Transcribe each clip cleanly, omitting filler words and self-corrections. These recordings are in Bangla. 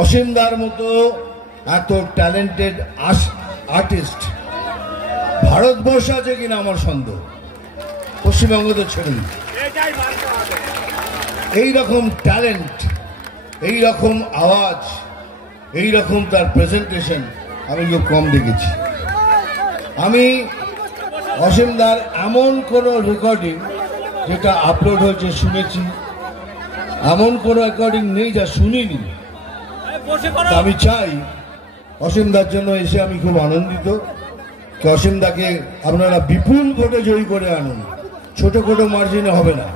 অসীমদার মতো এত ট্যালেন্টেড আর্টিস্ট ভারতবর্ষে আছে কিনা আমার সন্দেহ। পশ্চিমবঙ্গ তো ছেড়ে দিই। এইরকম ট্যালেন্ট, এইরকম আওয়াজ, এইরকম তার প্রেজেন্টেশন আমি খুব কম দেখেছি। আমি অসীমদার এমন কোনো রেকর্ডিং যেটা আপলোড হয়েছে শুনেছি, এমন কোনো রেকর্ডিং নেই যা শুনিনি। আমি চাই অসীমদার জন্য এসে আমি খুব আনন্দিত। অসীমদাকে আপনারা বিপুল ভোটে জয়ী করে আনুন, ছোট ছোট মার্জিনে হবে না।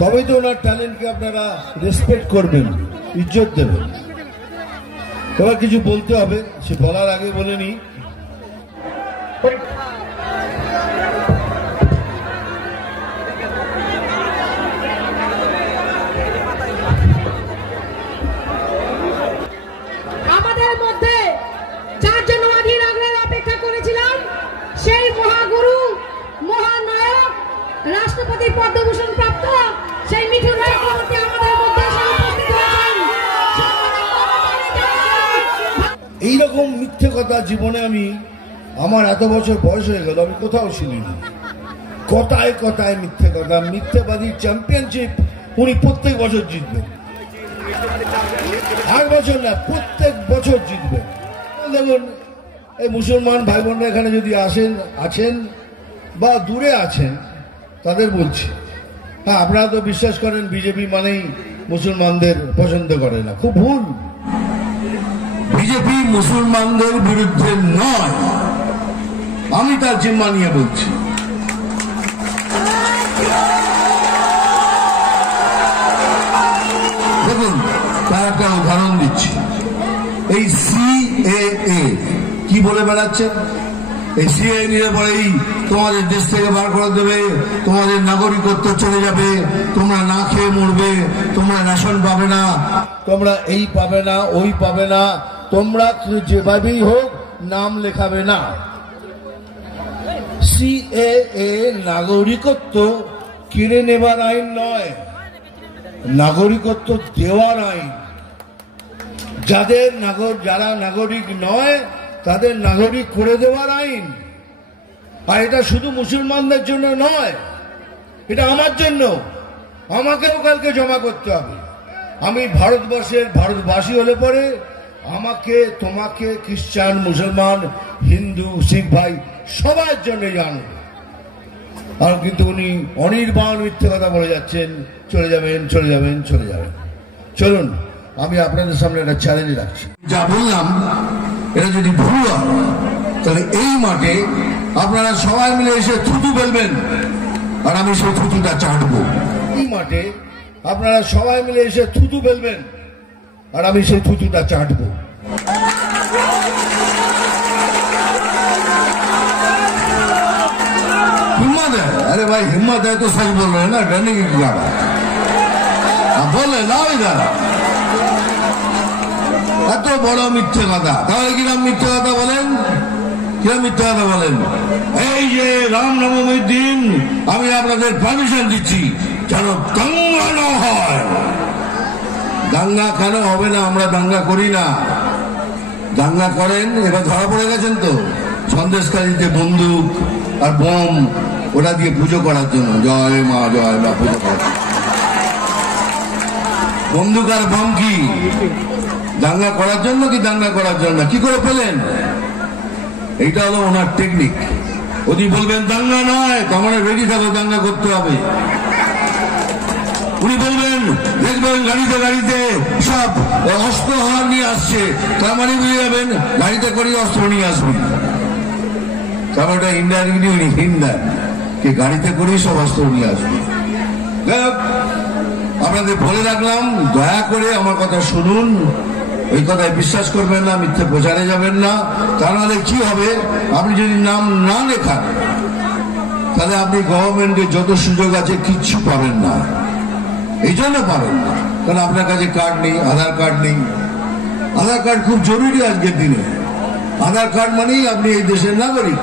তবেই তো ওনার ট্যালেন্টকে আপনারা রেসপেক্ট করবেন, ইজ্জত দেবেন। এবার কিছু বলতে হবে, সে বলার আগে বলে নি, আমাদের মধ্যে যার জন্য অধীর আগ্রহে অপেক্ষা করেছিলাম সেই মহাগুরু, মহানায়ক, রাষ্ট্রপতি পদ্মভূষণ প্রাপ্ত সেই মিঠুন চক্রবর্তী আমাদের মধ্যে উপস্থিত হয়েছেন। এইরকম মিথ্যে কথা জীবনে আমি, আমার এত বছর বয়স হয়ে গেল, আমি কোথাও শুনিনি। কথায় কথায় মিথ্যে কথা, মিথ্যেবাদী চ্যাম্পিয়নশিপ উনি প্রত্যেক বছর জিতবেন। 8 বছর না, প্রত্যেক বছর জিতবেন। দেখুন, এই মুসলমান ভাই বোনরা এখানে যদি আছেন বা দূরে আছেন, তাদের বলছি, হ্যাঁ আপনারা তো বিশ্বাস করেন বিজেপি মানেই মুসলমানদের পছন্দ করে না, খুব ভুল। বিজেপি মুসলমানদের বিরুদ্ধে নয়, আমি তার জিম্মা নিয়ে বলছি। দেখুন, তার একটা উদাহরণ দিচ্ছি। এই সিএএ কি বলে বেড়াচ্ছে? এই সিএএ নিয়ে পরেই তোমাদের দেশ থেকে বার করে দেবে, তোমাদের নাগরিকত্ব চলে যাবে, তোমরা না খেয়ে মরবে, তোমরা রেশন পাবে না, তোমরা এই পাবে না, ওই পাবে না, তোমরা যেভাবেই হোক নাম লেখাবে না। সিএএ নাগরিকত্ব কেড়ে নেবার আইন নয়, নাগরিকত্ব দেওয়ার আইন। যারা নাগরিক নয় তাদের নাগরিক করে দেওয়ার আইন। আর এটা শুধু মুসলমানদের জন্য নয়, এটা আমার জন্য, আমাকেও কালকে জমা করতে হবে। আমি ভারতবাসী হলে পরে আমাকে, তোমাকে, খ্রিস্টান, মুসলমান, হিন্দু, শিখ ভাই সবার জন্য জানো। আর কিন্তু উনি অনির্বাণ মিথ্যে কথা বলে যাচ্ছেন, চলে যাবেন, চলে যাবেন, চলে যাবেন। চলুন, আমি আপনাদের সামনে একটা চ্যালেঞ্জ রাখছি। যা বললাম এটা যদি ভুল হয় তাহলে এই মাঠে আপনারা সবাই মিলে এসে থুতু ফেলবেন, আর আমি সেই থুতুটা চাটবো। এই মাঠে আপনারা সবাই মিলে এসে থুতু ফেলবেন, আর আমি সেই থুতুটা চাটবো। हिम्मत है? अरे भाई हिम्मत है तो सच बोल रहे हैं ना, डरने की क्या बात है? आप बोले लाओ इधर। এত বড় মিথ্যে কথা, তাহলে কিরম মিথ্যে কথা বলেন? কিরম মিথ্যে কথা বলেন? এই যে রামনবমীর দিন আমি আপনাদের পারমিশন দিচ্ছি যেন দাঙ্গা না হয়, দাঙ্গা কেন হবে না? আমরা দাঙ্গা করি না। দাঙ্গা করেন, এবার ধরা পড়ে গেছেন তো সন্দেশকারীতে বন্দুক আর বোম ওটা দিয়ে পুজো করার জন্য, জয় মা পুজো করার। বন্দুক আর বোম কি দাঙ্গা করার জন্য কি দাঙ্গা করার জন্য? কি করে পেলেন? এইটা হলো ওনার টেকনিক। উনি বলবেন দাঙ্গা নয়, তো আমরা রেডি থাকো, দাঙ্গা করতে হবে। উনি বলবেন দেখবেন গাড়িতে গাড়িতে সব অস্ত্রহার নিয়ে আসছে, তার মানে বুঝে যাবেন গাড়িতে করে অস্ত্র নিয়ে আসবেন। কারণ ওটা ইন্ডিয়ানলি উনি হিন্দার কে গাড়িতে করেই সব অস্ত্র নিয়ে আসবে। আপনাদের বলে রাখলাম, দয়া করে আমার কথা শুনুন, ওই কথায় বিশ্বাস করবেন না, মিথ্যে প্রচারে যাবেন না। তা নাহলে কি হবে, আপনি যদি নাম না লেখান তাহলে আপনি গভর্নমেন্টের যত সুযোগ আছে কিচ্ছু পাবেন না। এই জন্য পাবেন না কারণ আপনার কাছে কার্ড নেই, আধার কার্ড নেই। আধার কার্ড খুব জরুরি আজকের দিনে। আধার কার্ড মানেই আপনি এই দেশের নাগরিক।